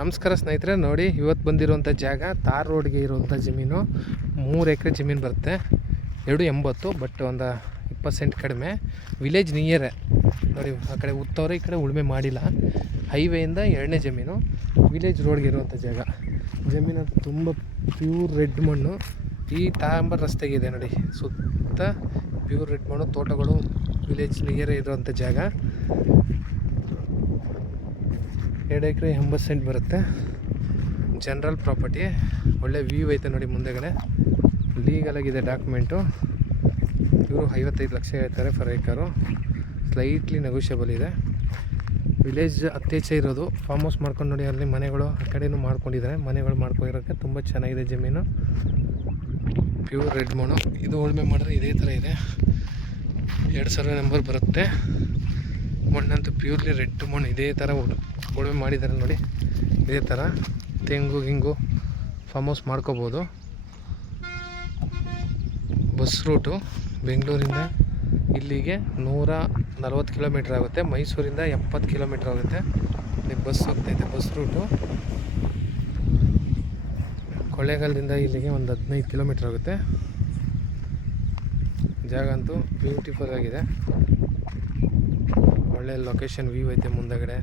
ನಮಸ್ಕಾರ ಸ್ನೇಹಿತರೆ, ನೋಡಿ ಇವತ್ತು ಬಂದಿರುವಂಥ ಜಾಗ ತಾರ್ ರೋಡ್ಗೆ ಇರುವಂಥ ಜಮೀನು. 3 ಎಕರೆ ಜಮೀನು ಬರುತ್ತೆ. 280, ಬಟ್ ಒಂದು 20 ಸೆಂಟ್ ಕಡಿಮೆ. ವಿಲೇಜ್ ನಿಯರೇ ನೋಡಿ, ಆ ಕಡೆ ಉತ್ತವ್ರೆ, ಈ ಕಡೆ ಉಳುಮೆ ಮಾಡಿಲ್ಲ. ಹೈವೇಯಿಂದ 2ನೇ ಜಮೀನು, ವಿಲೇಜ್ ರೋಡ್ಗೆ ಇರುವಂಥ ಜಾಗ. ಜಮೀನು ತುಂಬ ಪ್ಯೂರ್ ರೆಡ್ ಮಣ್ಣು. ಈ ತಾಂಬರ್ ರಸ್ತೆಗಿದೆ ನೋಡಿ, ಸುತ್ತ ಪ್ಯೂರ್ ರೆಡ್ ಮಣ್ಣು, ತೋಟಗಳು, ವಿಲೇಜ್ ನಿಯರೇ ಇರುವಂಥ ಜಾಗ. 2 ಎಕರೆ 80 ಸೆಂಟ್ ಬರುತ್ತೆ. General property. ಒಳ್ಳೆ ವ್ಯೂ ಐತೆ ನೋಡಿ ಮುಂದೆಗಡೆ. ಲೀಗಲಾಗಿದೆ ಡಾಕ್ಯುಮೆಂಟು. ಇವರು 55 ಲಕ್ಷ ಹೇಳ್ತಾರೆ ಫರ್ ಏಕರು. ಸ್ಲೈಟ್ಲಿ ನೆಗೋಷಿಯಬಲ್ ಇದೆ. ವಿಲೇಜ್ ಅತ್ಯೇಚೆ ಇರೋದು. ಫಾರ್ಮ್ ಹೌಸ್ ಮಾಡ್ಕೊಂಡು ನೋಡಿ, ಅಲ್ಲಿ ಮನೆಗಳು ಆ ಕಡೆಯೂ ಮಾಡ್ಕೊಂಡಿದ್ದಾರೆ. ಮನೆಗಳು ಮಾಡ್ಕೊಂಡಿರೋಕ್ಕೆ ತುಂಬ ಚೆನ್ನಾಗಿದೆ ಜಮೀನು. ಪ್ಯೂರ್ ರೆಡ್ ಮಣ್ಣು. ಇದು ಉಳುಮೆ ಮಾಡಿದ್ರೆ ಇದೇ ಥರ ಇದೆ. 2 ಸರ್ವೆ ನಂಬರ್ ಬರುತ್ತೆ. ಮಣ್ಣಂತೂ ಪ್ಯೂರ್ಲಿ ರೆಡ್ ಮಣ್ಣು. ಇದೇ ಥರ ಉಳುಮೆ ಮಾಡಿದ್ದಾರೆ ನೋಡಿ, ಇದೇ ಥರ ತೆಂಗು ಗಿಂಗು ಫಾರ್ಮ್ ಹೌಸ್ ಮಾಡ್ಕೋಬೋದು. ಬಸ್ ರೂಟು ಬೆಂಗಳೂರಿಂದ ಇಲ್ಲಿಗೆ 140 ಕಿಲೋಮೀಟ್ರ್ ಆಗುತ್ತೆ. ಮೈಸೂರಿಂದ 70 ಕಿಲೋಮೀಟ್ರ್ ಆಗುತ್ತೆ. ಇಲ್ಲಿ ಬಸ್ ಹೋಗ್ತೈತೆ, ಬಸ್ ರೂಟು. ಕೊಳ್ಳೇಗಾಲದಿಂದ ಇಲ್ಲಿಗೆ ಒಂದು 15 ಕಿಲೋಮೀಟ್ರ್ ಆಗುತ್ತೆ. ಜಾಗ ಅಂತೂ ಬ್ಯೂಟಿಫುಲ್ ಆಗಿದೆ. ಒಳ್ಳೆ ಲೊಕೇಶನ್, ವ್ಯೂ ಐತೆ ಮುಂದಗಡೆ.